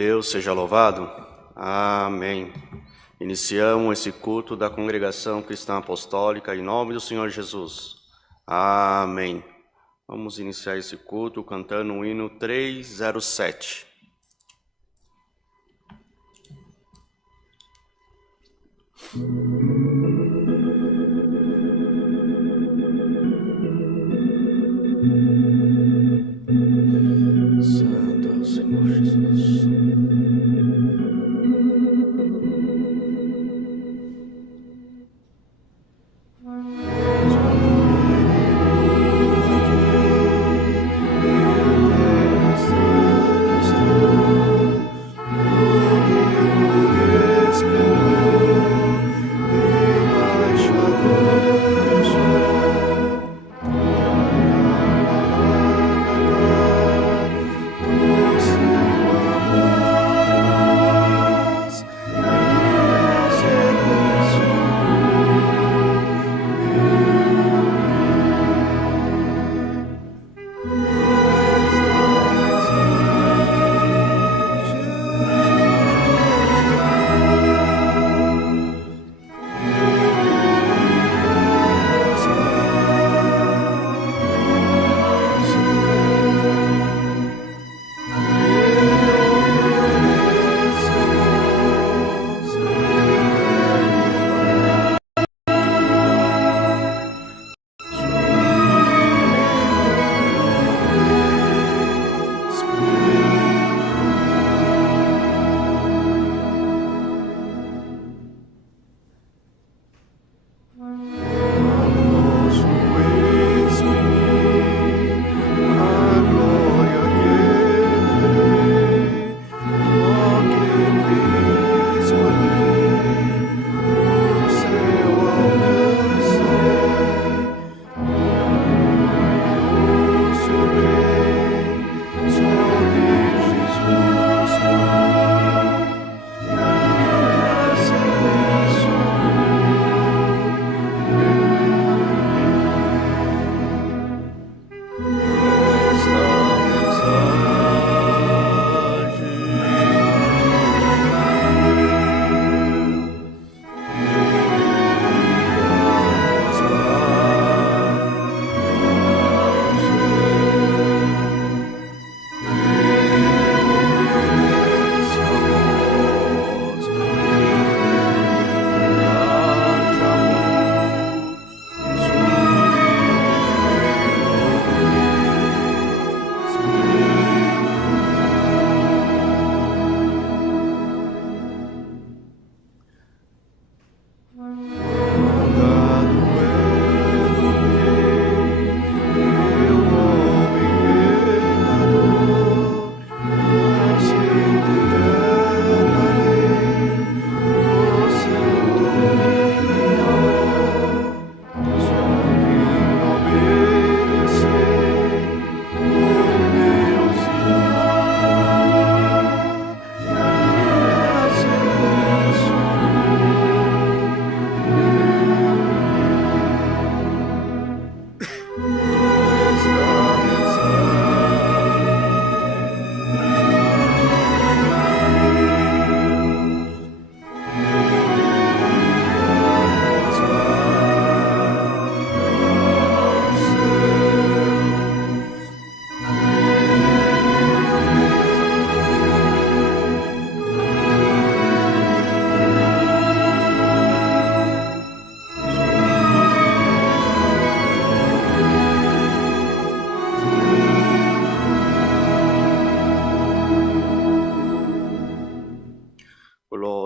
Deus seja louvado. Amém. Iniciamos esse culto da Congregação Cristã Apostólica em nome do Senhor Jesus. Amém. Vamos iniciar esse culto cantando o hino 307. Santo é o Senhor Jesus.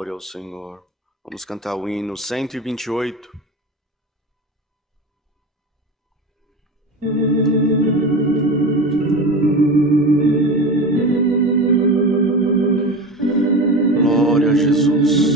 Glória ao Senhor. Vamos cantar o hino 128. Glória a Jesus.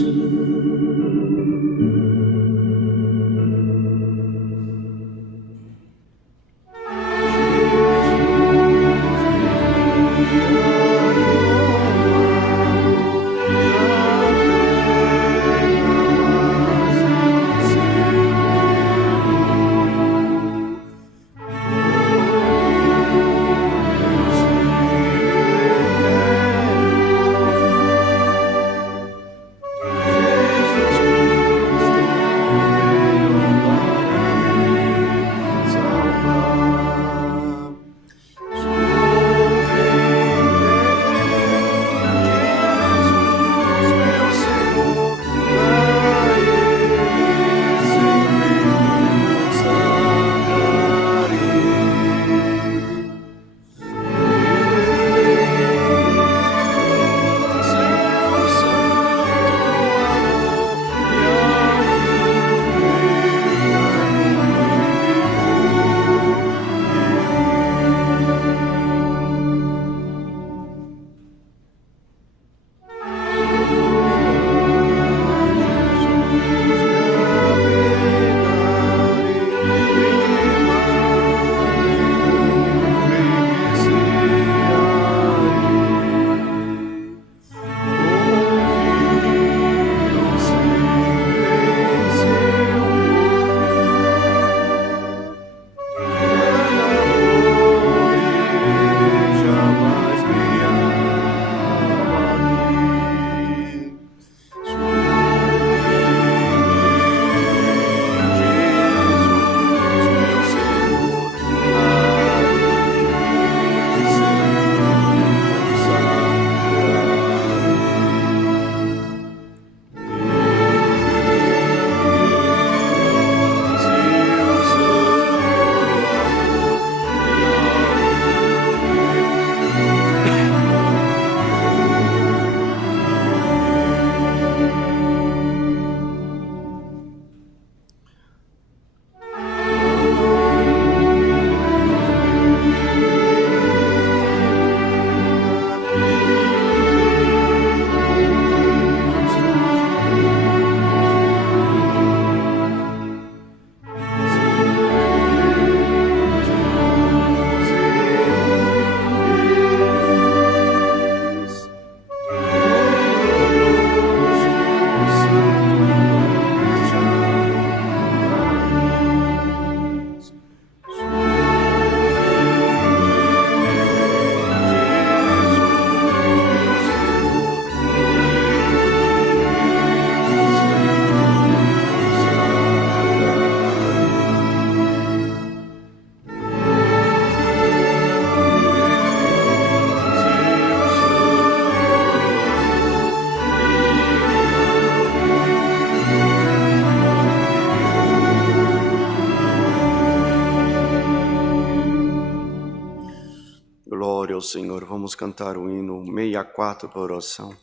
Senhor. Vamos cantar o hino 64 para oração.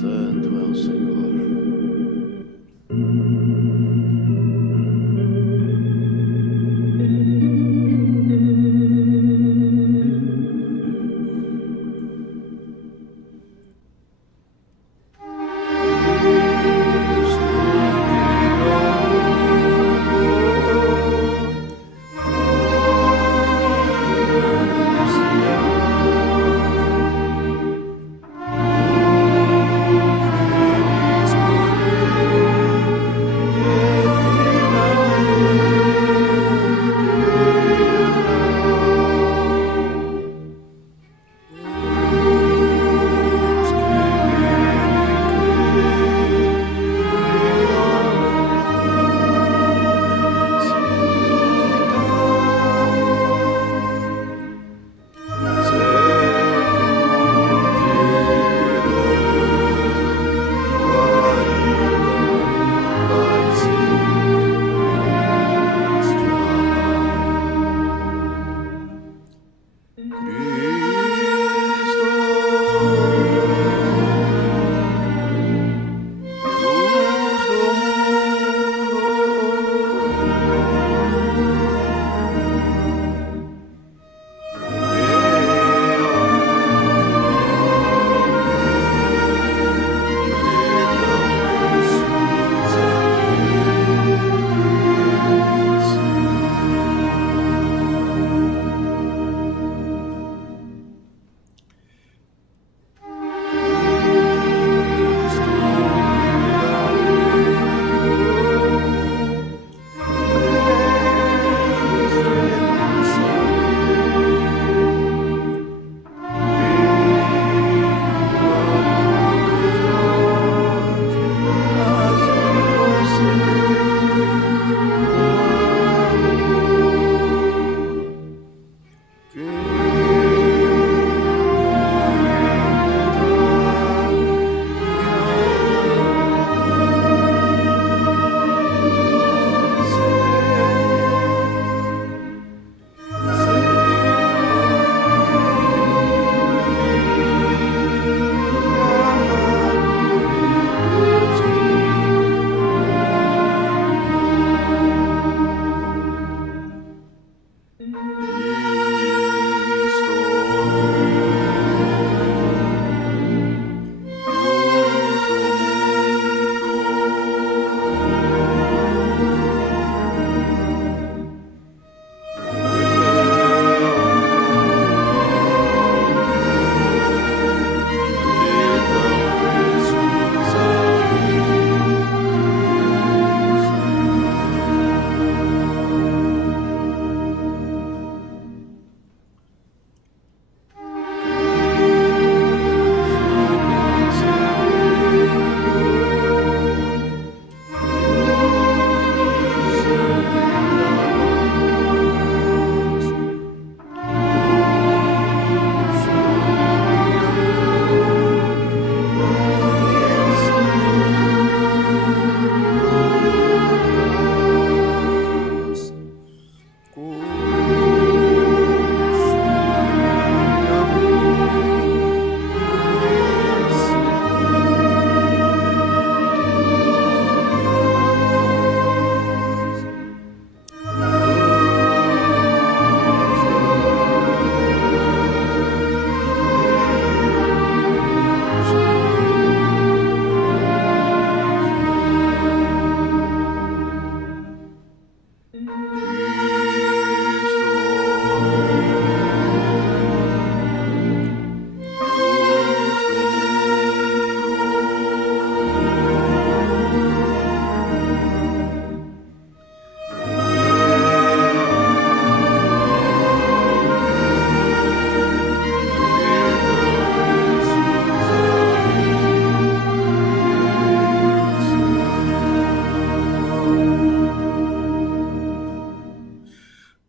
Santo é o Senhor.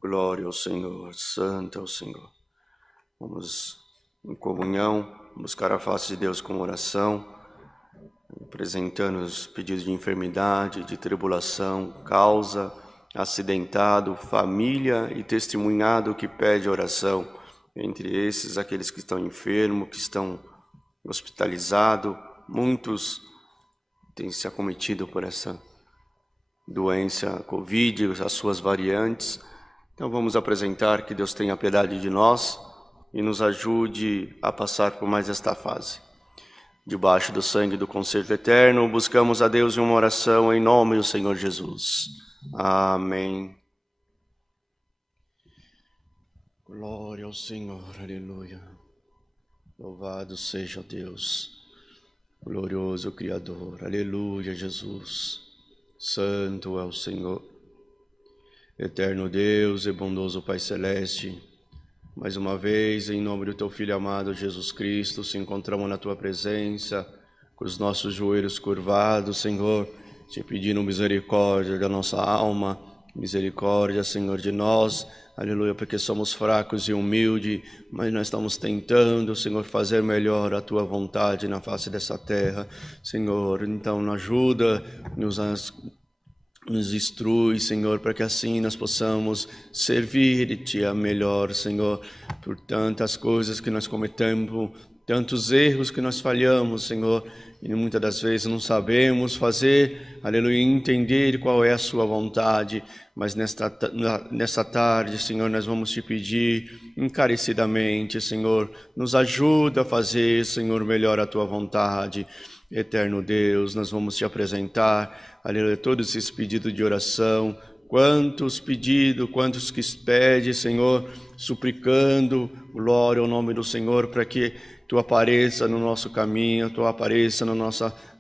Glória ao Senhor, santo é o Senhor. Vamos em comunhão, buscar a face de Deus com oração. apresentando os pedidos de enfermidade, de tribulação, causa, acidentado, família e testemunhado que pede oração. Entre esses, aqueles que estão enfermos, que estão hospitalizados, muitos têm se acometido por essa doença Covid, as suas variantes. Então vamos apresentar que Deus tenha piedade de nós e nos ajude a passar por mais esta fase. Debaixo do sangue do concerto eterno, buscamos a Deus em uma oração em nome do Senhor Jesus. Amém. Glória ao Senhor, aleluia. Louvado seja Deus, glorioso Criador, aleluia, Jesus. Santo é o Senhor. Eterno Deus e bondoso Pai Celeste, mais uma vez, em nome do Teu Filho amado Jesus Cristo, se encontramos na Tua presença, com os nossos joelhos curvados, Senhor, te pedindo misericórdia da nossa alma, misericórdia, Senhor, de nós, aleluia, porque somos fracos e humildes, mas nós estamos tentando, Senhor, fazer melhor a Tua vontade na face dessa terra, Senhor. Então, nos ajuda, nos instrui, Senhor, para que assim nós possamos servir-te a melhor, Senhor, por tantas coisas que nós cometemos, tantos erros que nós falhamos, Senhor, e muitas das vezes não sabemos fazer, aleluia, entender qual é a sua vontade, mas nesta tarde, Senhor, nós vamos te pedir encarecidamente, Senhor, nos ajuda a fazer, Senhor, melhor a tua vontade. Eterno Deus, nós vamos te apresentar, aleluia, todos esses pedidos de oração, quantos pedidos, quantos que pede, Senhor, suplicando, glória ao nome do Senhor, para que Tu apareça no nosso caminho, Tu apareça na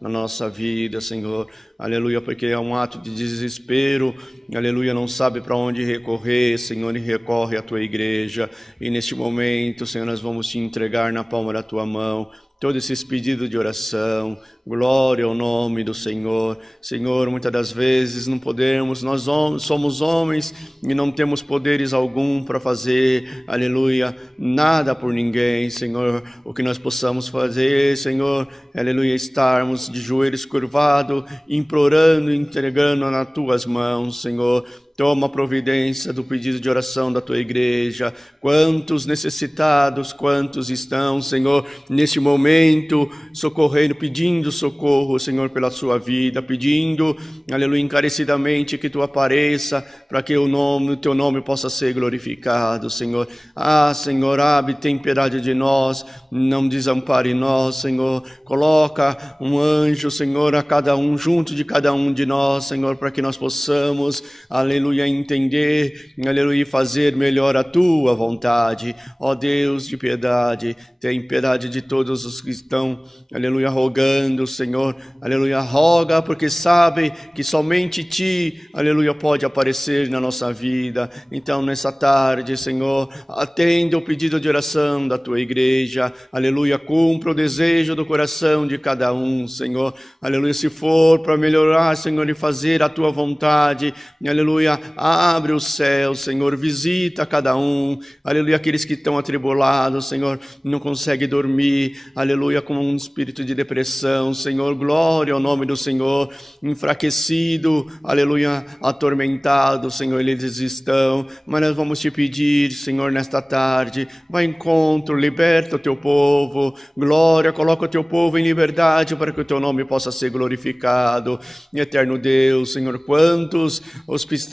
nossa vida, Senhor, aleluia, porque é um ato de desespero, aleluia, não sabe para onde recorrer, Senhor, e recorre à Tua igreja, e neste momento, Senhor, nós vamos te entregar na palma da Tua mão, todos esses pedidos de oração, glória ao nome do Senhor. Senhor, muitas das vezes não podemos, nós somos homens e não temos poderes algum para fazer, aleluia, nada por ninguém, Senhor. O que nós possamos fazer, Senhor, aleluia, estarmos de joelhos curvados, implorando, entregando nas Tuas mãos, Senhor. Toma providência do pedido de oração da Tua igreja. Quantos necessitados, quantos estão, Senhor, neste momento, socorrendo, pedindo socorro, Senhor, pela sua vida, pedindo, aleluia, encarecidamente que Tu apareça, para que o Teu nome possa ser glorificado, Senhor. Ah, Senhor, tem piedade de nós, não desampare nós, Senhor. Coloca um anjo, Senhor, a cada um, junto de cada um de nós, Senhor, para que nós possamos, aleluia, entender, aleluia, fazer melhor a Tua vontade. Ó Deus de piedade, tem piedade de todos os que estão, aleluia, rogando, Senhor, aleluia, roga, porque sabe que somente Ti, aleluia, pode aparecer na nossa vida. Então, nessa tarde, Senhor, atenda o pedido de oração da Tua igreja, aleluia, cumpra o desejo do coração de cada um, Senhor, aleluia, se for para melhorar, Senhor, e fazer a Tua vontade, aleluia, abre o céu, Senhor, visita cada um, aleluia, aqueles que estão atribulados, Senhor, não conseguem dormir, aleluia, com um espírito de depressão, Senhor, glória ao nome do Senhor, enfraquecido, aleluia, atormentado, Senhor, eles estão, mas nós vamos te pedir, Senhor, nesta tarde, vai em encontro, liberta o Teu povo, glória, coloca o Teu povo em liberdade para que o Teu nome possa ser glorificado, eterno Deus, Senhor, quantos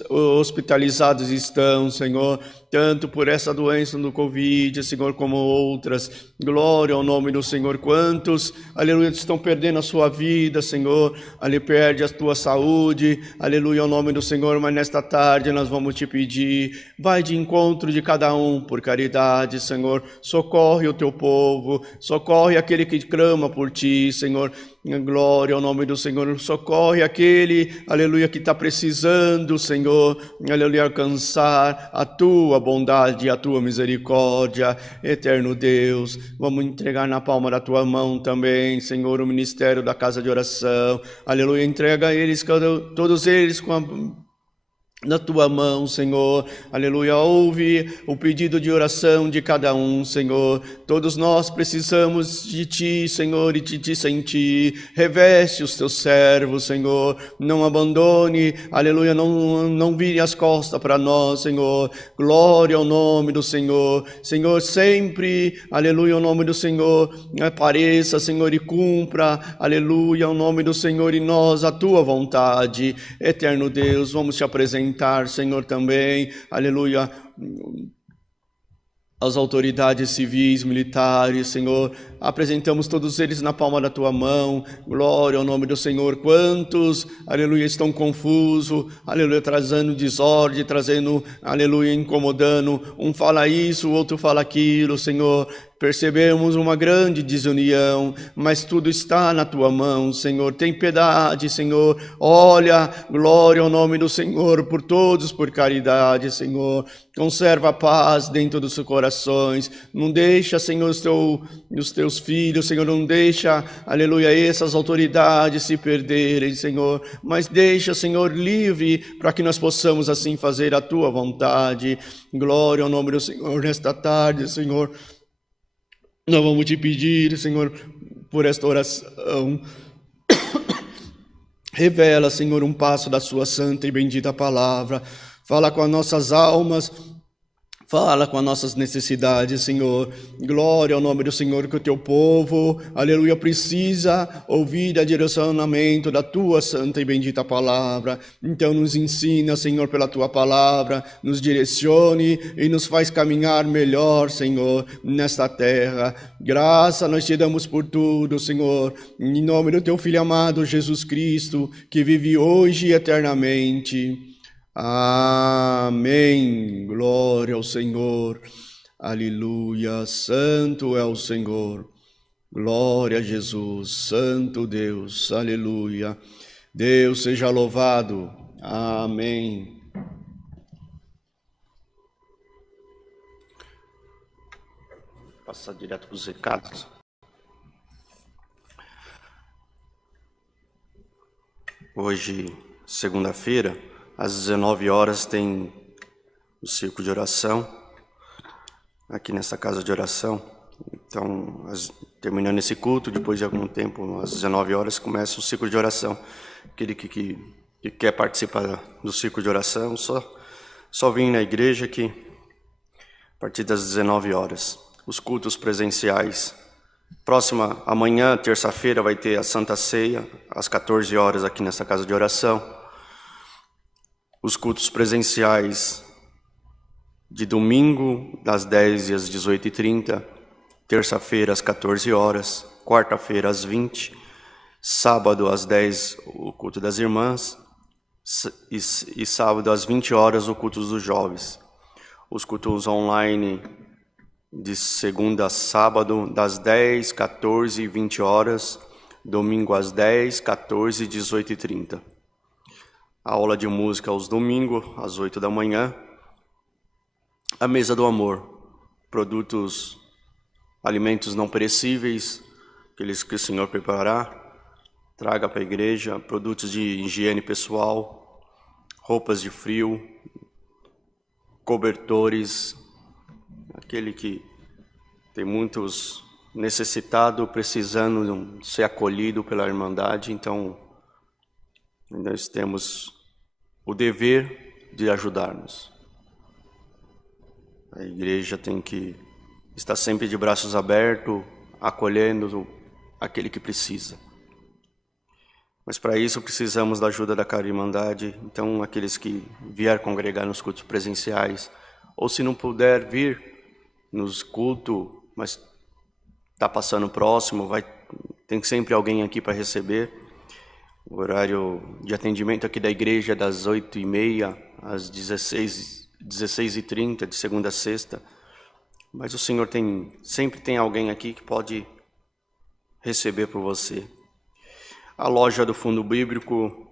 hospitalizados estão, Senhor, tanto por essa doença do Covid, Senhor, como outras. Glória ao nome do Senhor. Quantos, aleluia, estão perdendo a sua vida, Senhor, ali perde a tua saúde, aleluia, ao nome do Senhor, mas nesta tarde nós vamos te pedir, vai de encontro de cada um, por caridade, Senhor, socorre o teu povo, socorre aquele que clama por ti, Senhor, glória ao nome do Senhor, socorre aquele, aleluia, que está precisando, Senhor, aleluia, alcançar a tua bondade, a tua misericórdia, eterno Deus, vamos entregar na palma da tua mão também, Senhor, o ministério da casa de oração, aleluia, entrega a eles, todos eles com na tua mão, Senhor, aleluia, ouve o pedido de oração de cada um, Senhor, todos nós precisamos de Ti, Senhor, e de Ti sem Ti, reveste os Teus servos, Senhor, não abandone, aleluia, não vire as costas para nós, Senhor, glória ao nome do Senhor, Senhor, sempre, aleluia, o nome do Senhor, apareça, Senhor, e cumpra, aleluia, o nome do Senhor em nós, a Tua vontade, eterno Deus, vamos Te apresentar, Senhor, também, aleluia, as autoridades civis, militares, Senhor, apresentamos todos eles na palma da Tua mão, glória ao nome do Senhor, quantos, aleluia, estão confusos, aleluia, trazendo desordem, trazendo, aleluia, incomodando, um fala isso, o outro fala aquilo, Senhor, percebemos uma grande desunião, mas tudo está na Tua mão, Senhor, tem piedade, Senhor, olha, glória ao nome do Senhor, por todos, por caridade, Senhor, conserva a paz dentro dos seus corações, não deixa, Senhor, os Teus filhos, Senhor, não deixa, aleluia, essas autoridades se perderem, Senhor, mas deixa, Senhor, livre, para que nós possamos assim fazer a Tua vontade, glória ao nome do Senhor, nesta tarde, Senhor, nós vamos Te pedir, Senhor, por esta oração. Revela, Senhor, um passo da Sua santa e bendita palavra. Fala com as nossas almas. Fala com as nossas necessidades, Senhor. Glória ao nome do Senhor, que o Teu povo, aleluia, precisa ouvir o direcionamento da Tua santa e bendita palavra. Então nos ensina, Senhor, pela Tua palavra, nos direcione e nos faz caminhar melhor, Senhor, nesta terra. Graça nós Te damos por tudo, Senhor, em nome do Teu Filho amado, Jesus Cristo, que vive hoje e eternamente. Amém. Glória ao Senhor. Aleluia. Santo é o Senhor. Glória a Jesus. Santo Deus. Aleluia. Deus seja louvado. Amém. Passar direto para os recados. Hoje, segunda-feira, às 19 horas tem o círculo de oração, aqui nessa casa de oração. Então, terminando esse culto, depois de algum tempo, às 19 horas, começa o círculo de oração. Aquele que quer participar do círculo de oração, só vem na igreja aqui, a partir das 19 horas. Os cultos presenciais. Amanhã, terça-feira, vai ter a Santa Ceia, às 14 horas, aqui nessa casa de oração. Os cultos presenciais de domingo, das 10 às 18h30, terça-feira, às 14 horas, quarta-feira, às 20, sábado, às 10, o culto das irmãs, e sábado, às 20 horas, o culto dos jovens. Os cultos online, de segunda a sábado, das 10, 14 e 20 horas, domingo, às 10, 14 e 18h30. A aula de música aos domingos, às 8 da manhã. A mesa do amor. Produtos, alimentos não perecíveis, aqueles que o Senhor preparará. Traga para a igreja. Produtos de higiene pessoal, roupas de frio, cobertores. Aquele que tem muitos necessitados, precisando ser acolhido pela Irmandade. Então, nós temos o dever de ajudar-nos. A igreja tem que estar sempre de braços abertos, acolhendo aquele que precisa. Mas para isso precisamos da ajuda da Caridade. Então, aqueles que vier congregar nos cultos presenciais, ou se não puder vir nos cultos, mas está passando próximo, tem sempre alguém aqui para receber. O horário de atendimento aqui da igreja é das 8h30 às 16h30, de segunda a sexta. Mas o Senhor sempre tem alguém aqui que pode receber por você. A loja do Fundo Bíblico,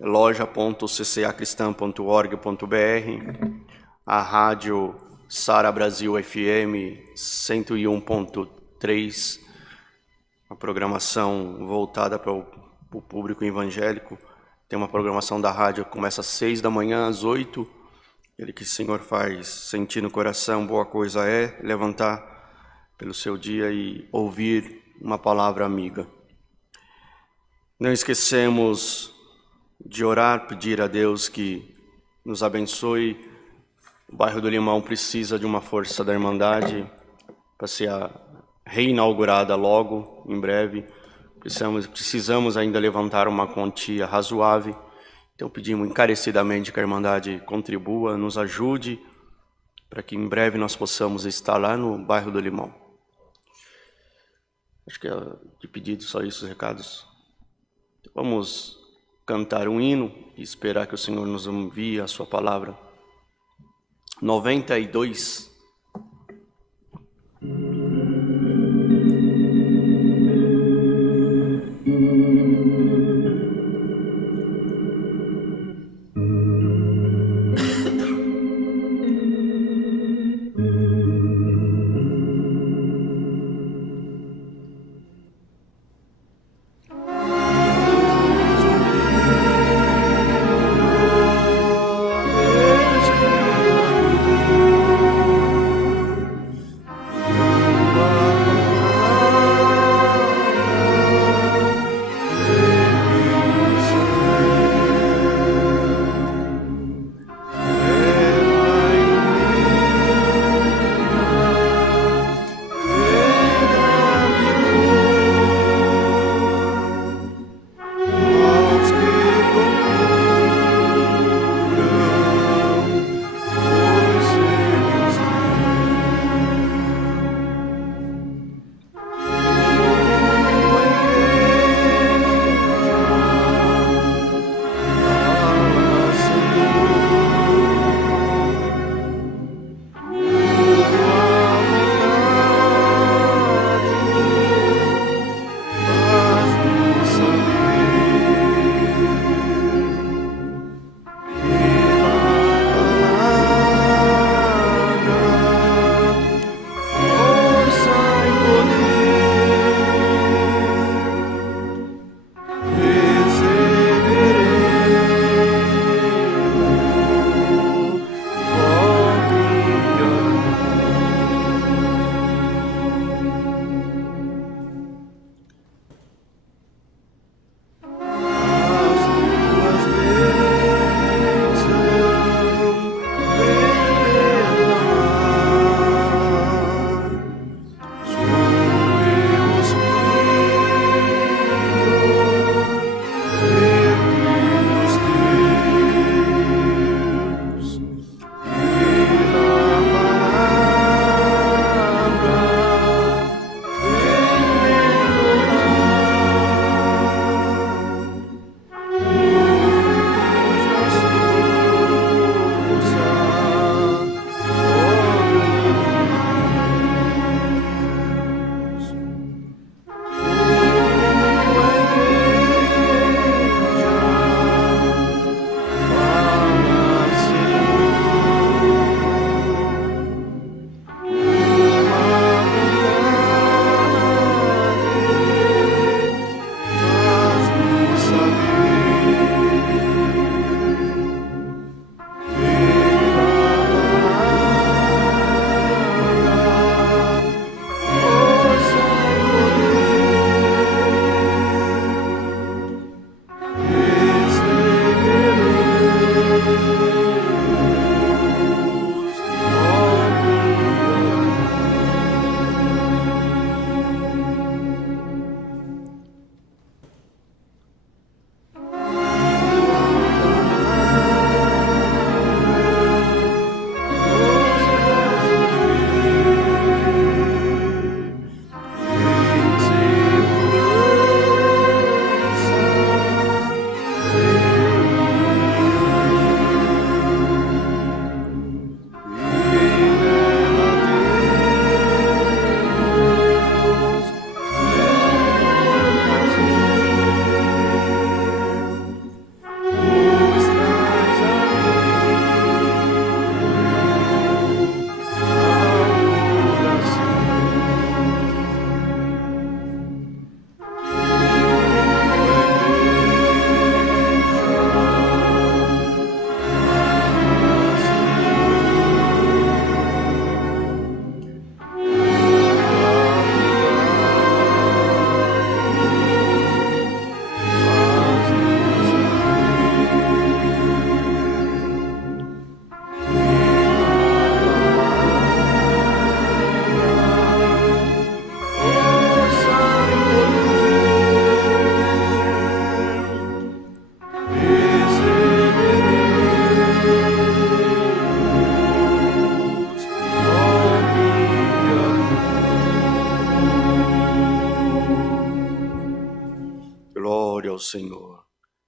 loja.ccacristã.org.br, a rádio Sara Brasil FM 101.3, a programação voltada para o público evangélico. tem uma programação da rádio que começa às 6 da manhã, às 8. Ele que o Senhor faz sentir no coração, boa coisa é levantar pelo seu dia e ouvir uma palavra amiga. Não esquecemos de orar, pedir a Deus que nos abençoe. O bairro do Limão precisa de uma força da Irmandade para ser reinaugurada logo, em breve. Precisamos ainda levantar uma quantia razoável. Então pedimos encarecidamente que a Irmandade contribua, nos ajude, para que em breve nós possamos estar lá no bairro do Limão. Acho que é de pedido só isso, os recados. Vamos cantar um hino e esperar que o Senhor nos envie a sua palavra. 92.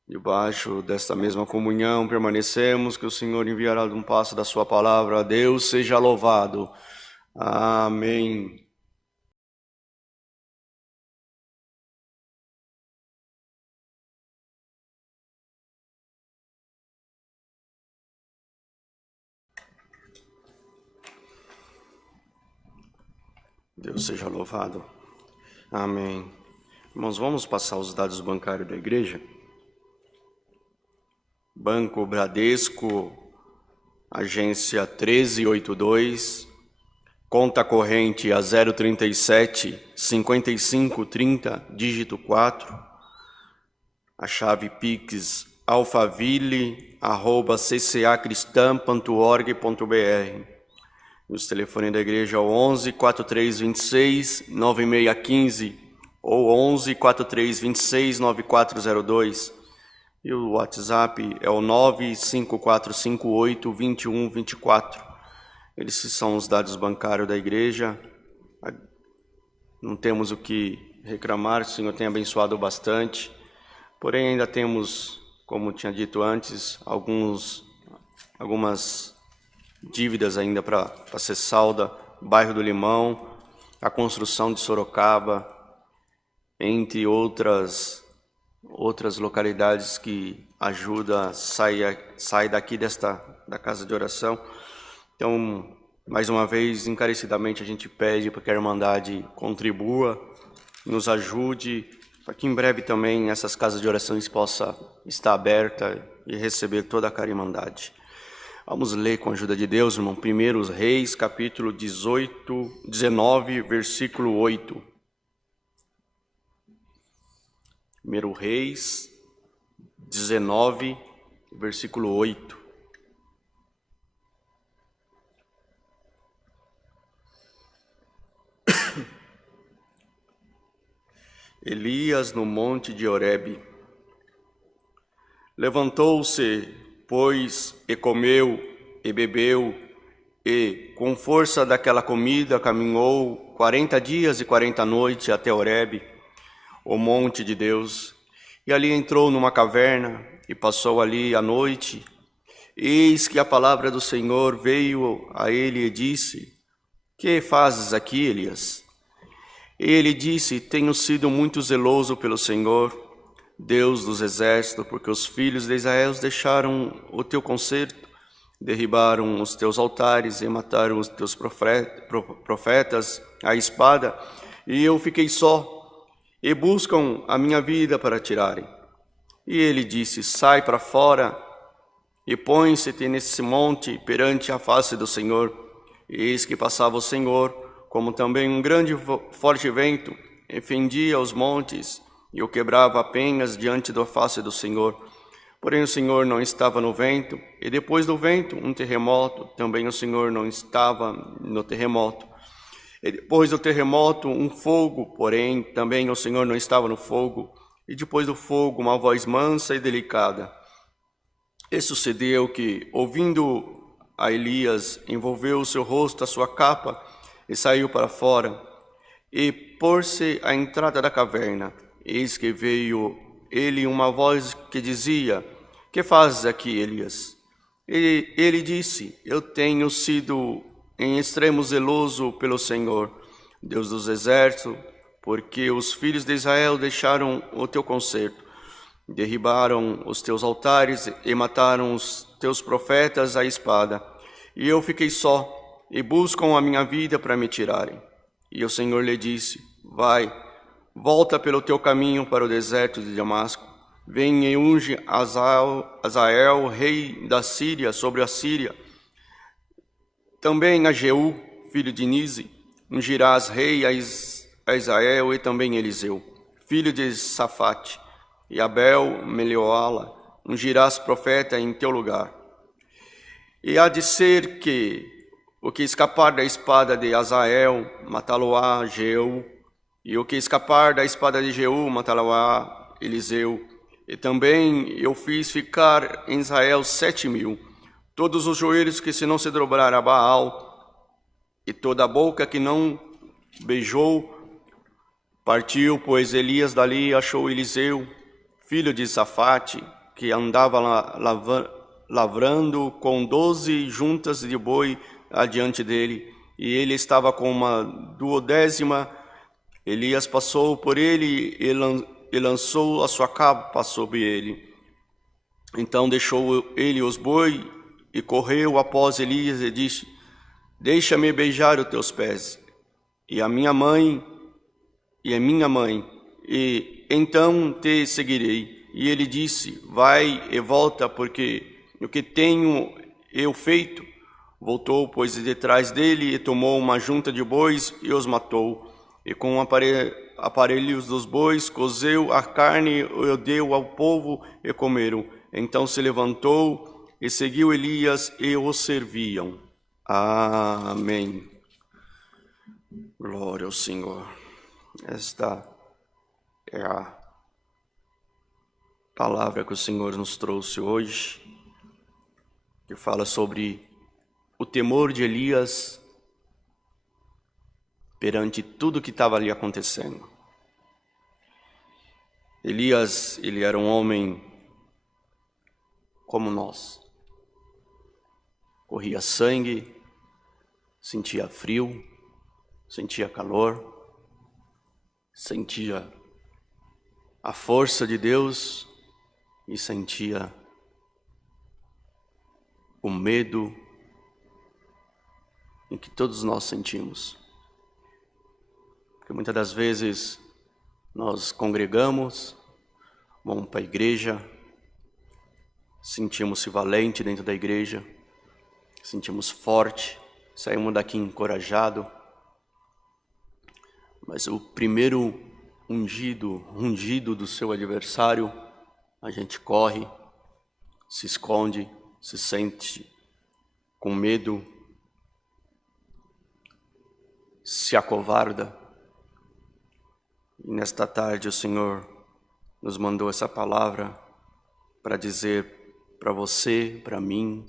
Debaixo desta mesma comunhão permanecemos, que o Senhor enviará de um passo da sua palavra. Deus seja louvado. Amém. Deus seja louvado. Amém. Irmãos, vamos passar os dados bancários da igreja. Banco Bradesco, agência 1382, conta corrente a 037 5530, dígito 4, a chave Pix alfaville@ccacristã.org.br. Os telefones da igreja é o 11 4326 9615 ou 11 4326 9402. E o WhatsApp é o 95458 2124. Esses são os dados bancários da igreja. Não temos o que reclamar, o Senhor tem abençoado bastante. Porém, ainda temos, como tinha dito antes, algumas dívidas ainda para ser salda. Bairro do Limão, a construção de Sorocaba, entre outras localidades que ajuda a sair daqui da casa de oração. Então, mais uma vez, encarecidamente, a gente pede para que a Irmandade contribua, nos ajude, para que em breve também essas casas de orações possam estar abertas e receber toda a caridade. Vamos ler com a ajuda de Deus, irmão, 1 Reis, capítulo 19, versículo 8. 1 Reis 19, versículo 8. Elias no monte de Horebe. Levantou-se, pois, e comeu, e bebeu, e, com força daquela comida, caminhou 40 dias e 40 noites até Horebe, o monte de Deus, e ali entrou numa caverna e passou ali a noite. Eis que a palavra do Senhor veio a ele e disse: Que fazes aqui, Elias? E ele disse: Tenho sido muito zeloso pelo Senhor, Deus dos exércitos, porque os filhos de Israel deixaram o teu concerto, derribaram os teus altares e mataram os teus profetas à espada, e eu fiquei só, e buscam a minha vida para tirarem. E ele disse: Sai para fora e põe-se-te nesse monte perante a face do Senhor. E eis que passava o Senhor, como também um grande forte vento, e fendia os montes, e o quebrava a penhas diante da face do Senhor. Porém o Senhor não estava no vento, e depois do vento um terremoto, também o Senhor não estava no terremoto. E depois do terremoto, um fogo, porém, também o Senhor não estava no fogo. E depois do fogo, uma voz mansa e delicada. E sucedeu que, ouvindo a Elias, envolveu o seu rosto, a sua capa, e saiu para fora. E pôs-se à entrada da caverna. Eis que veio ele uma voz que dizia: Que fazes aqui, Elias? E ele disse: Eu tenho sido em extremo zeloso pelo Senhor, Deus dos exércitos, porque os filhos de Israel deixaram o teu concerto, derribaram os teus altares e mataram os teus profetas à espada. E eu fiquei só, e buscam a minha vida para me tirarem. E o Senhor lhe disse: Vai, volta pelo teu caminho para o deserto de Damasco, vem e unge Azael, rei da Síria, sobre a Síria. Também a Jeú, filho de Nise, ungirás rei a Israel, e também Eliseu, filho de Safate, e Abel, Melioala, ungirás profeta em teu lugar. E há de ser que o que escapar da espada de Azael, matá-lo-á Jeú, e o que escapar da espada de Jeú, matá-lo-á Eliseu. E também eu fiz ficar em Israel 7.000, todos os joelhos que se não se dobrar a Baal, e toda a boca que não beijou. Partiu, pois, Elias dali achou Eliseu, filho de Safate, que andava lavrando com 12 juntas de boi adiante dele, e ele estava com uma 12ª. Elias passou por ele e lançou a sua capa sobre ele. Então deixou ele os bois e correu após Elias e disse: deixa-me beijar os teus pés, e a minha mãe, e então te seguirei. E ele disse: vai e volta, porque o que tenho eu feito. Voltou, pois, detrás dele, e tomou uma junta de bois e os matou. E com aparelhos dos bois cozeu a carne e deu ao povo e comeram. Então se levantou e seguiu Elias e o serviam. Amém. Glória ao Senhor. Esta é a palavra que o Senhor nos trouxe hoje, que fala sobre o temor de Elias perante tudo que estava ali acontecendo. Elias, ele era um homem como nós. Corria sangue, sentia frio, sentia calor, sentia a força de Deus e sentia o medo em que todos nós sentimos. Porque muitas das vezes nós congregamos, vamos para a igreja, sentimos-se valente dentro da igreja, sentimos forte, saímos daqui encorajado, mas o primeiro ungido do seu adversário, a gente corre, se esconde, se sente com medo, se acovarda. E nesta tarde o Senhor nos mandou essa palavra para dizer para você, para mim,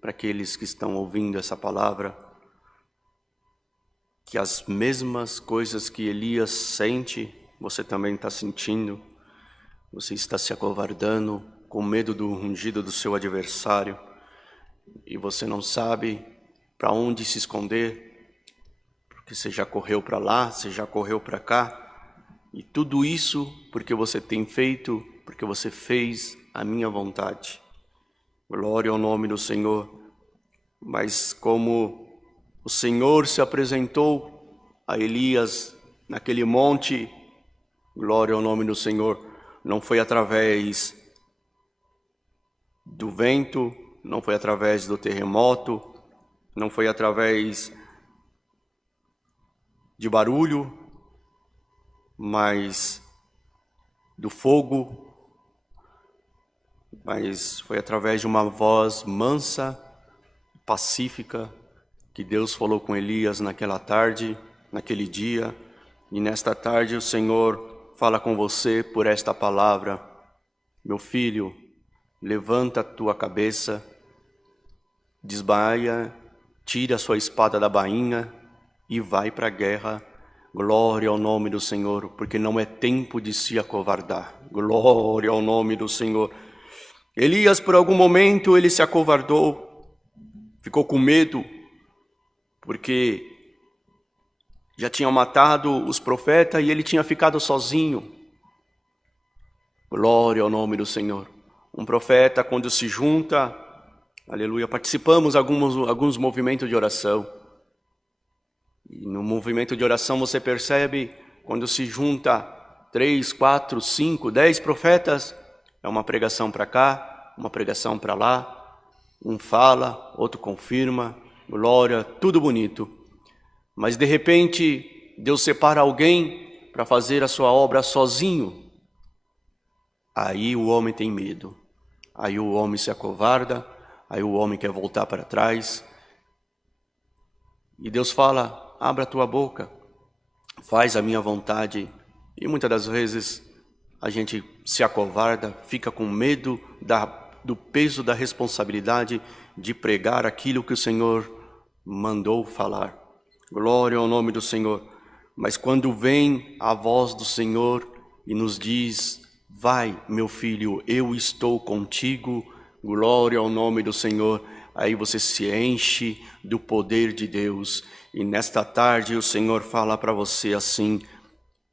para aqueles que estão ouvindo essa palavra, que as mesmas coisas que Elias sente, você também está sentindo. Você está se acovardando com medo do ungido do seu adversário e você não sabe para onde se esconder, porque você já correu para lá, você já correu para cá, e tudo isso porque você tem feito, porque você fez a minha vontade. Glória ao nome do Senhor. Mas como o Senhor se apresentou a Elias naquele monte, glória ao nome do Senhor, não foi através do vento, não foi através do terremoto, não foi através de barulho, mas do fogo, mas foi através de uma voz mansa, pacífica, que Deus falou com Elias naquela tarde, naquele dia, e nesta tarde o Senhor fala com você por esta palavra. Meu filho, levanta a tua cabeça, desbaia, tira a sua espada da bainha e vai para a guerra. Glória ao nome do Senhor, porque não é tempo de se acovardar. Glória ao nome do Senhor. Elias, por algum momento, ele se acovardou, ficou com medo, porque já tinham matado os profetas e ele tinha ficado sozinho. Glória ao nome do Senhor. Um profeta, quando se junta, aleluia, participamos alguns movimentos de oração. E no movimento de oração você percebe, quando se junta 3, 4, 5, 10 profetas, é uma pregação para cá, uma pregação para lá, um fala, outro confirma, glória, tudo bonito. Mas de repente, Deus separa alguém para fazer a sua obra sozinho. Aí o homem tem medo, aí o homem se acovarda, aí o homem quer voltar para trás. E Deus fala: abra a tua boca, faz a minha vontade. E muitas das vezes a gente se acovarda, fica com medo do peso da responsabilidade de pregar aquilo que o Senhor mandou falar. Glória ao nome do Senhor. Mas quando vem a voz do Senhor e nos diz: vai, meu filho, eu estou contigo, glória ao nome do Senhor. Aí você se enche do poder de Deus. E nesta tarde o Senhor fala para você assim: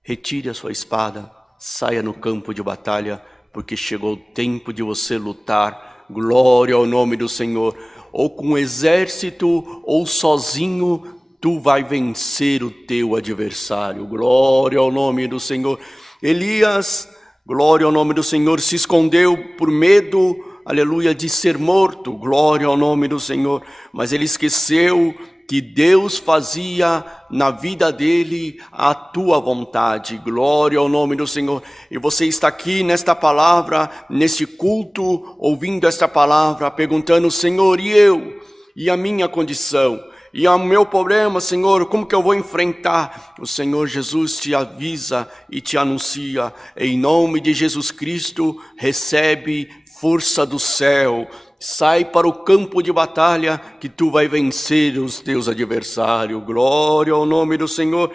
retire a sua espada, saia no campo de batalha, porque chegou o tempo de você lutar. Glória ao nome do Senhor. Ou com um exército, ou sozinho, tu vai vencer o teu adversário. Glória ao nome do Senhor. Elias, glória ao nome do Senhor, se escondeu por medo, aleluia, de ser morto. Glória ao nome do Senhor. Mas ele esqueceu que Deus fazia na vida dele a tua vontade. Glória ao nome do Senhor. E você está aqui nesta palavra, neste culto, ouvindo esta palavra, perguntando: Senhor, e eu? E a minha condição? E o meu problema, Senhor, como que eu vou enfrentar? O Senhor Jesus te avisa e te anuncia: em nome de Jesus Cristo, recebe força do céu. Sai para o campo de batalha, que tu vai vencer os teus adversários. Glória ao nome do Senhor.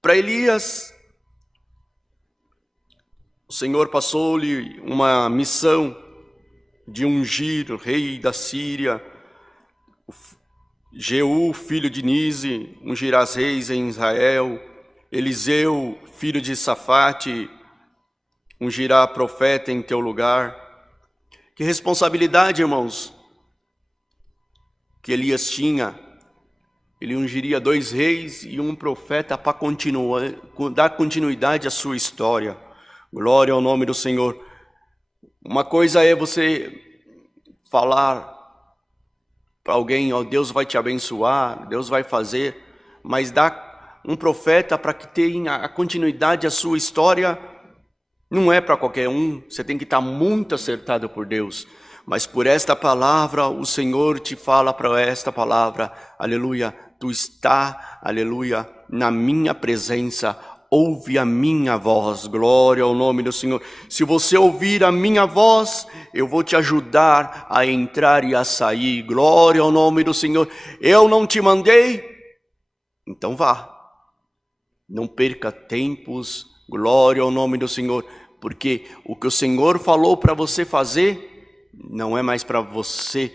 Para Elias, o Senhor passou-lhe uma missão de ungir o rei da Síria. Jeú, filho de Nise, ungirás reis em Israel. Eliseu, filho de Safate, ungirá profeta em teu lugar. Que responsabilidade, irmãos, que Elias tinha. Ele ungiria 2 reis e um profeta para dar continuidade à sua história. Glória ao nome do Senhor. Uma coisa é você falar para alguém: ó, Deus vai te abençoar, Deus vai fazer, mas dar um profeta para que tenha a continuidade à sua história não é para qualquer um. Você tem que estar muito acertado por Deus. Mas por esta palavra, o Senhor te fala para esta palavra: aleluia, tu está, aleluia, na minha presença, ouve a minha voz. Glória ao nome do Senhor. Se você ouvir a minha voz, eu vou te ajudar a entrar e a sair. Glória ao nome do Senhor. Eu não te mandei? Então vá. Não perca tempos. Glória ao nome do Senhor. Porque o que o Senhor falou para você fazer não é mais para você,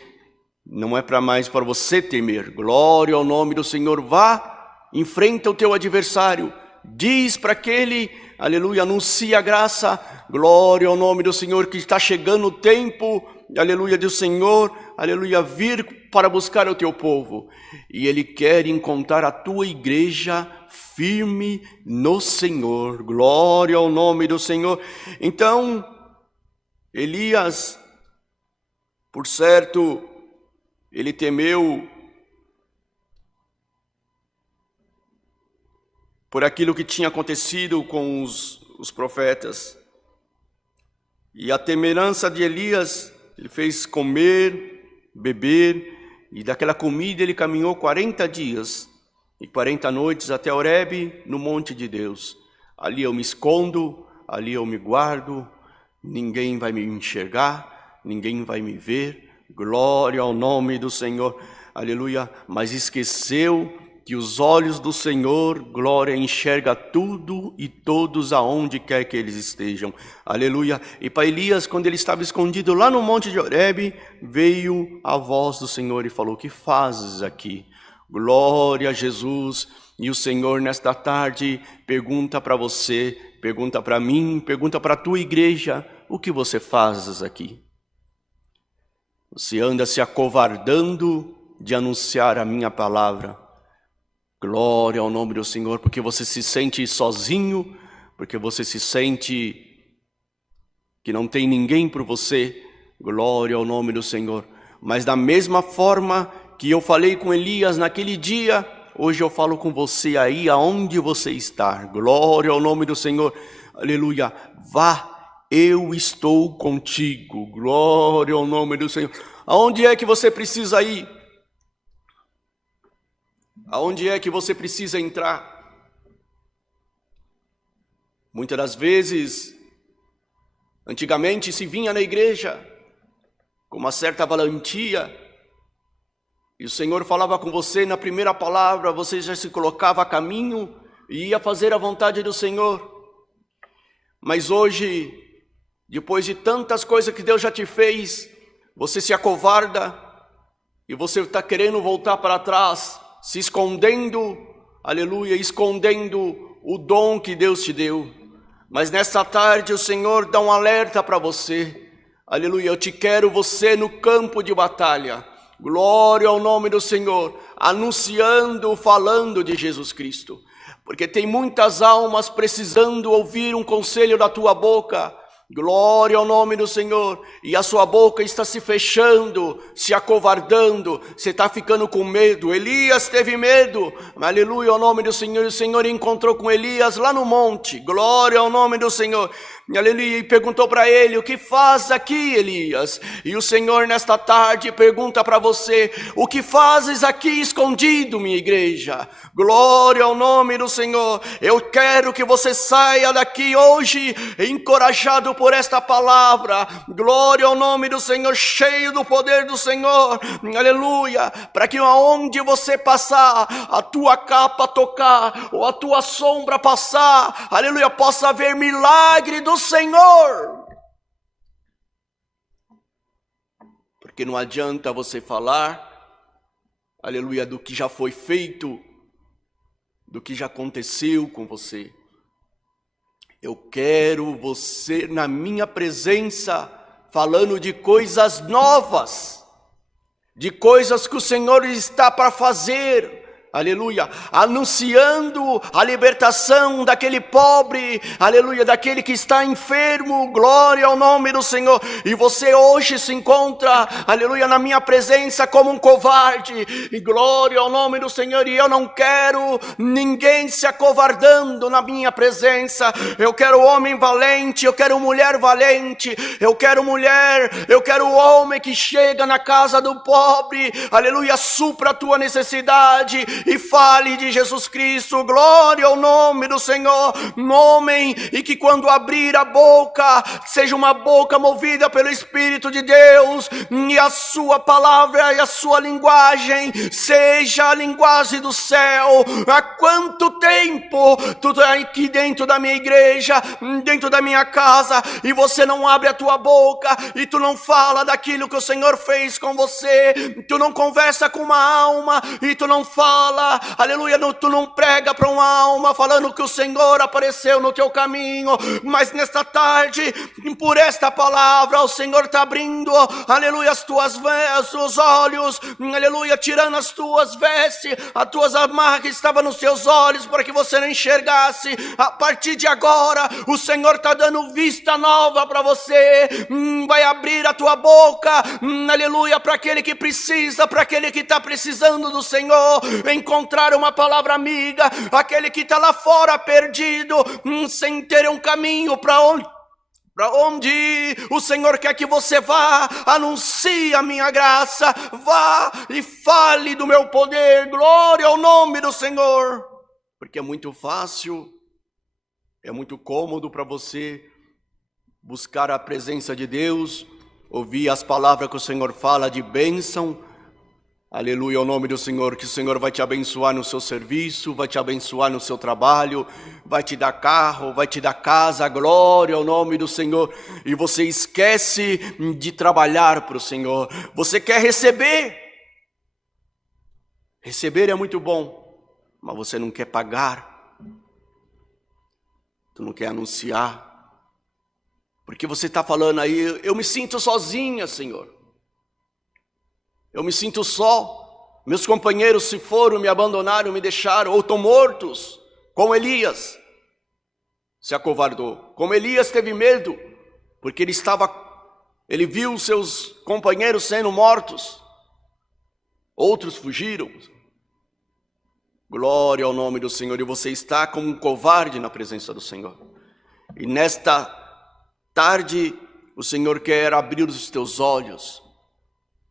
não é mais para você temer. Glória ao nome do Senhor. Vá, enfrenta o teu adversário. Diz para aquele, aleluia, anuncia a graça. Glória ao nome do Senhor, que está chegando o tempo, aleluia, do Senhor, aleluia, vir para buscar o teu povo. E Ele quer encontrar a tua igreja firme no Senhor. Glória ao nome do Senhor. Então, Elias, por certo, ele temeu por aquilo que tinha acontecido com os profetas. E a temerança de Elias, ele fez comer, beber, e daquela comida ele caminhou 40 dias e 40 noites até Horebe, no monte de Deus. Ali eu me escondo, ali eu me guardo, ninguém vai me enxergar, ninguém vai me ver. Glória ao nome do Senhor, aleluia. Mas esqueceu que os olhos do Senhor, glória, enxerga tudo e todos aonde quer que eles estejam. Aleluia. E para Elias, quando ele estava escondido lá no monte de Horebe, veio a voz do Senhor e falou: que fazes aqui? Glória a Jesus. E o Senhor nesta tarde pergunta para você, pergunta para mim, pergunta para a tua igreja: o que você fazes aqui? Você anda se acovardando de anunciar a minha palavra. Glória ao nome do Senhor, porque você se sente sozinho, porque você se sente que não tem ninguém por você. Glória ao nome do Senhor. Mas da mesma forma que eu falei com Elias naquele dia, hoje eu falo com você aí aonde você está. Glória ao nome do Senhor. Aleluia. Vá, eu estou contigo. Glória ao nome do Senhor. Aonde é que você precisa ir? Aonde é que você precisa entrar? Muitas das vezes, antigamente se vinha na igreja com uma certa valentia, e o Senhor falava com você na primeira palavra, você já se colocava a caminho e ia fazer a vontade do Senhor. Mas hoje Depois de tantas coisas que Deus já te fez, você se acovarda e você está querendo voltar para trás, se escondendo, aleluia, escondendo o dom que Deus te deu. Mas nesta tarde o Senhor dá um alerta para você, aleluia, eu te quero você no campo de batalha. Glória ao nome do Senhor, anunciando, falando de Jesus Cristo. Porque tem muitas almas precisando ouvir um conselho da tua boca. Glória ao nome do Senhor. E a sua boca está se fechando, se acovardando. Você está ficando com medo. Elias teve medo. Aleluia ao nome do Senhor. E o Senhor encontrou com Elias lá no monte. Glória ao nome do Senhor. Aleluia. E perguntou para ele: o que faz aqui, Elias? E o Senhor nesta tarde pergunta para você: o que fazes aqui escondido, minha igreja? Glória ao nome do Senhor. Eu quero que você saia daqui hoje encorajado por esta palavra. Glória ao nome do Senhor, cheio do poder do Senhor. Aleluia. Para que aonde você passar, a tua capa tocar, ou a tua sombra passar, aleluia, possa haver milagre do Senhor. Porque não adianta você falar, aleluia, do que já foi feito, do que já aconteceu com você. Eu quero você na minha presença, falando de coisas novas, de coisas que o Senhor está para fazer. Aleluia, anunciando a libertação daquele pobre, aleluia, daquele que está enfermo. Glória ao nome do Senhor. E você hoje se encontra, aleluia, na minha presença como um covarde, e glória ao nome do Senhor. E eu não quero ninguém se acovardando na minha presença. Eu quero homem valente, eu quero mulher valente, eu quero homem que chega na casa do pobre, aleluia, supra a tua necessidade e fale de Jesus Cristo. Glória ao nome do Senhor. Homem, e que quando abrir a boca, seja uma boca movida pelo Espírito de Deus, e a sua palavra e a sua linguagem seja a linguagem do céu. Há quanto tempo tu está aqui dentro da minha igreja, dentro da minha casa, e você não abre a tua boca, e tu não fala daquilo que o Senhor fez com você, tu não conversa com uma alma, e tu não fala, aleluia, tu não prega para uma alma falando que o Senhor apareceu no teu caminho. Mas nesta tarde, por esta palavra, o Senhor está abrindo, aleluia, os teus olhos, aleluia, tirando as tuas vestes, as tuas amarras que estavam nos teus olhos, para que você não enxergasse. A partir de agora, o Senhor está dando vista nova para você. Vai abrir a tua boca, aleluia, para aquele que precisa, para aquele que está precisando do Senhor encontrar uma palavra amiga, aquele que está lá fora perdido, sem ter um caminho para onde o Senhor quer que você vá. Anuncie a minha graça, vá e fale do meu poder. Glória ao nome do Senhor. Porque é muito fácil, é muito cômodo para você buscar a presença de Deus, ouvir as palavras que o Senhor fala de bênção. Aleluia ao nome do Senhor, que o Senhor vai te abençoar no seu serviço, vai te abençoar no seu trabalho, vai te dar carro, vai te dar casa. Glória ao nome do Senhor. E você esquece de trabalhar para o Senhor. Você quer receber. Receber é muito bom, mas você não quer pagar. Tu não quer anunciar. Porque você está falando aí: eu me sinto sozinha, Senhor. Eu me sinto só, meus companheiros se foram, me abandonaram, me deixaram, ou estão mortos, como Elias. Se acovardou, como Elias teve medo, porque ele viu seus companheiros sendo mortos, outros fugiram. Glória ao nome do Senhor. E você está como um covarde na presença do Senhor. E nesta tarde, o Senhor quer abrir os teus olhos.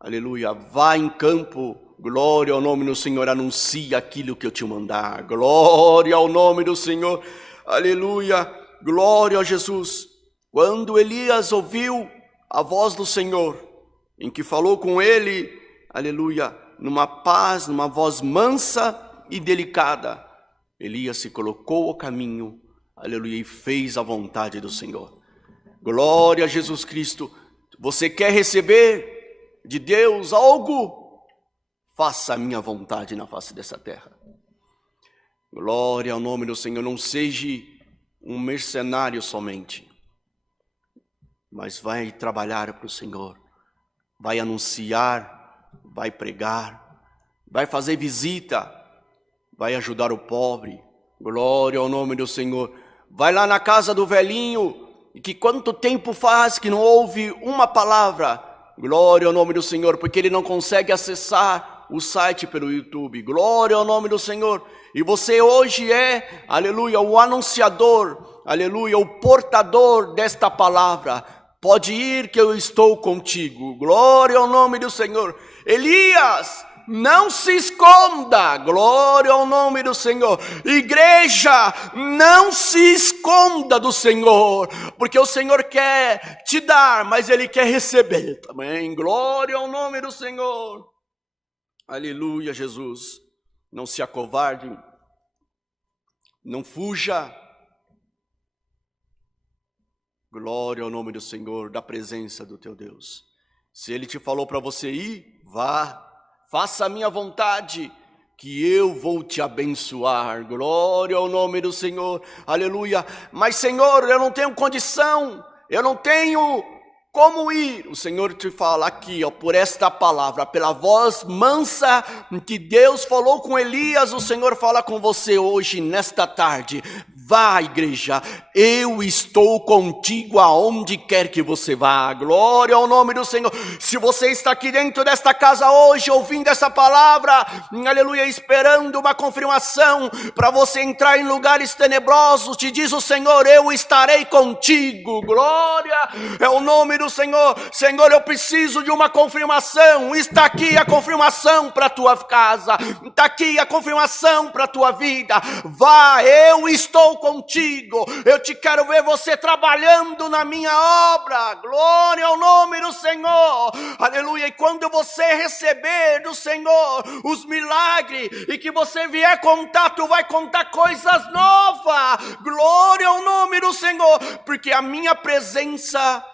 Aleluia, vá em campo, glória ao nome do Senhor, anuncia aquilo que eu te mandar. Glória ao nome do Senhor, aleluia, glória a Jesus. Quando Elias ouviu a voz do Senhor, em que falou com ele, aleluia, numa paz, numa voz mansa e delicada, Elias se colocou ao caminho, aleluia, e fez a vontade do Senhor. Glória a Jesus Cristo. Você quer receber de Deus algo? Faça a minha vontade na face dessa terra. Glória ao nome do Senhor. Não seja um mercenário somente, mas vai trabalhar para o Senhor. Vai anunciar, vai pregar, vai fazer visita, vai ajudar o pobre. Glória ao nome do Senhor. Vai lá na casa do velhinho, e que quanto tempo faz que não ouve uma palavra. Glória ao nome do Senhor, porque ele não consegue acessar o site pelo YouTube. Glória ao nome do Senhor. E você hoje é, aleluia, o anunciador, aleluia, o portador desta palavra. Pode ir que eu estou contigo. Glória ao nome do Senhor. Elias, não se esconda. Glória ao nome do Senhor. Igreja, não se esconda do Senhor, porque o Senhor quer te dar, mas Ele quer receber também. Glória ao nome do Senhor. Aleluia, Jesus. Não se acovarde, não fuja. Glória ao nome do Senhor, da presença do teu Deus. Se Ele te falou para você ir, vá. Faça a minha vontade, que eu vou te abençoar. Glória ao nome do Senhor. Aleluia. Mas, Senhor, eu não tenho condição, eu não tenho como ir. O Senhor te fala aqui, ó, por esta palavra, pela voz mansa que Deus falou com Elias, o Senhor fala com você hoje, nesta tarde. Vá, igreja, eu estou contigo aonde quer que você vá. Glória ao nome do Senhor. Se você está aqui dentro desta casa hoje, ouvindo essa palavra, aleluia, esperando uma confirmação para você entrar em lugares tenebrosos, te diz o Senhor, eu estarei contigo. Glória é o nome do Senhor. Senhor, eu preciso de uma confirmação. Está aqui a confirmação para a tua casa, está aqui a confirmação para a tua vida. Vá, eu estou contigo. Eu te quero ver você trabalhando na minha obra. Glória ao nome do Senhor. Aleluia. E quando você receber do Senhor os milagres e que você vier contar, tu vai contar coisas novas. Glória ao nome do Senhor, porque a minha presença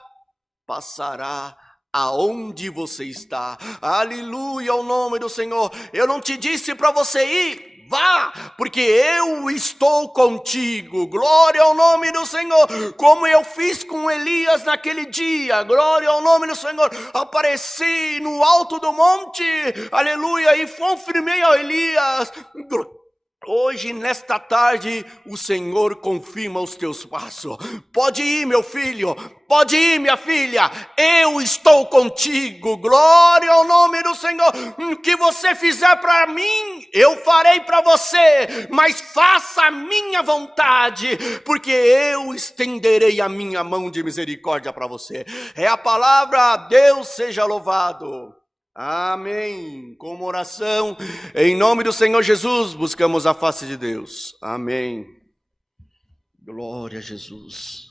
passará aonde você está. Aleluia ao nome do Senhor. Eu não te disse para você ir. Vá, porque eu estou contigo. Glória ao nome do Senhor. Como eu fiz com Elias naquele dia. Glória ao nome do Senhor. Apareci no alto do monte. Aleluia. E confirmei a Elias. Hoje, nesta tarde, o Senhor confirma os teus passos. Pode ir, meu filho. Pode ir, minha filha. Eu estou contigo. Glória ao nome do Senhor. O que você fizer para mim, eu farei para você. Mas faça a minha vontade, porque eu estenderei a minha mão de misericórdia para você. É a palavra. Deus seja louvado. Amém. Como oração, em nome do Senhor Jesus, buscamos a face de Deus. Amém. Glória a Jesus.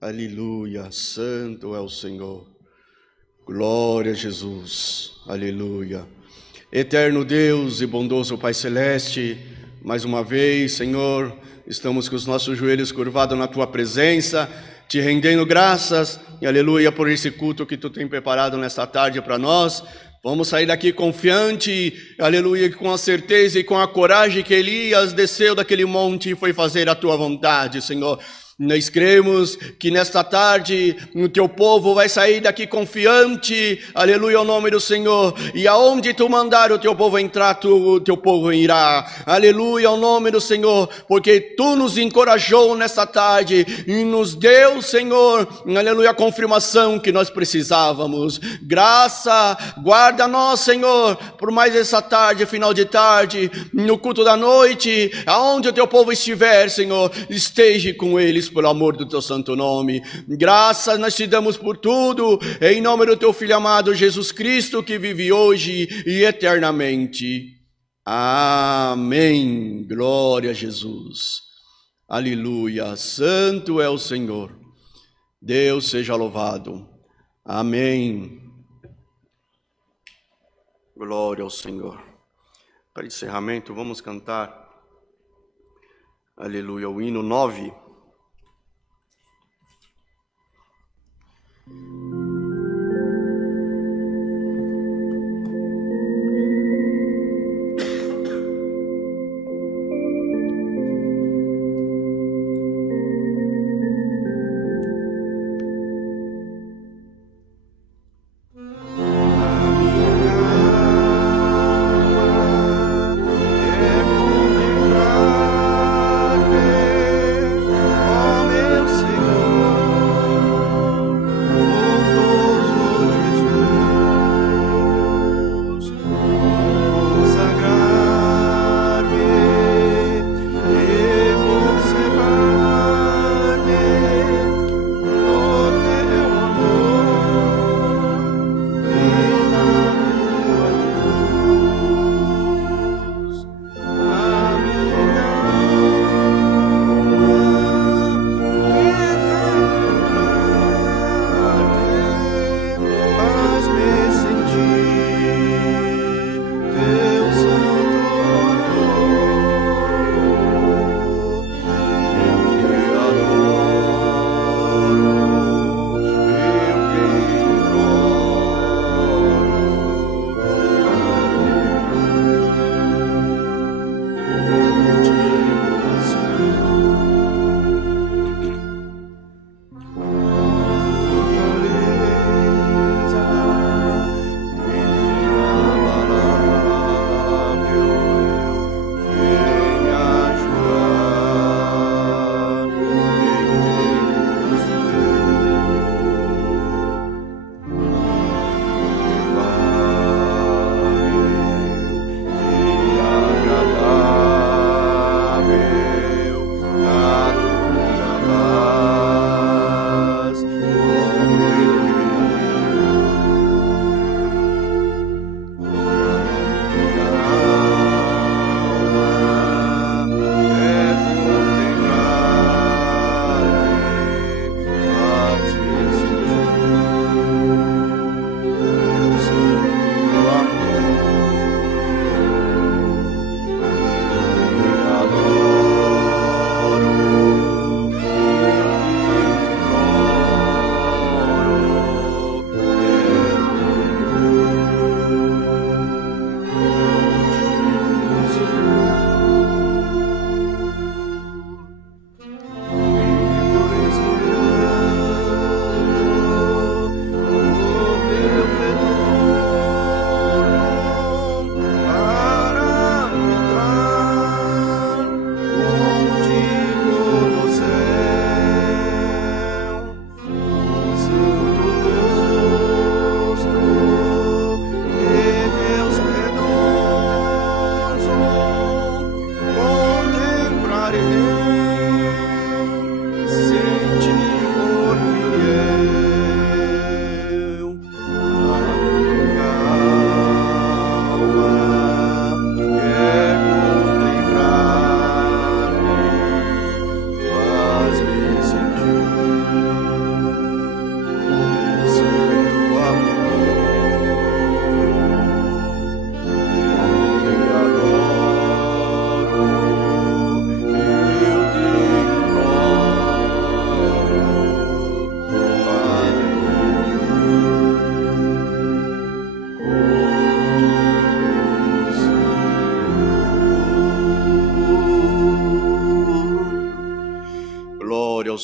Aleluia. Santo é o Senhor. Glória a Jesus. Aleluia. Eterno Deus e bondoso Pai Celeste, mais uma vez, Senhor, estamos com os nossos joelhos curvados na Tua presença, te rendendo graças, e aleluia, por esse culto que Tu tem preparado nesta tarde para nós. Vamos sair daqui confiante, aleluia, com a certeza e com a coragem que Elias desceu daquele monte e foi fazer a Tua vontade, Senhor. Nós cremos que nesta tarde o teu povo vai sair daqui confiante, aleluia, ao nome do Senhor, e aonde tu mandar o teu povo entrar, o teu povo irá, aleluia, ao nome do Senhor, porque tu nos encorajou nesta tarde e nos deu, Senhor, aleluia, a confirmação que nós precisávamos. Graça, guarda nós, Senhor, por mais essa tarde, final de tarde, no culto da noite, aonde o teu povo estiver, Senhor, esteja com eles, pelo amor do teu santo nome. Graças nós te damos por tudo, em nome do teu Filho amado Jesus Cristo, que vive hoje e eternamente. Amém. Glória a Jesus. Aleluia. Santo é o Senhor. Deus seja louvado. Amém. Glória ao Senhor. Para encerramento, vamos cantar, aleluia, o hino 9.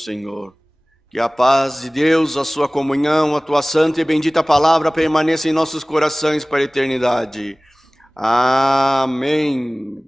Senhor. Que a paz de Deus, a sua comunhão, a tua santa e bendita palavra permaneça em nossos corações para a eternidade. Amém.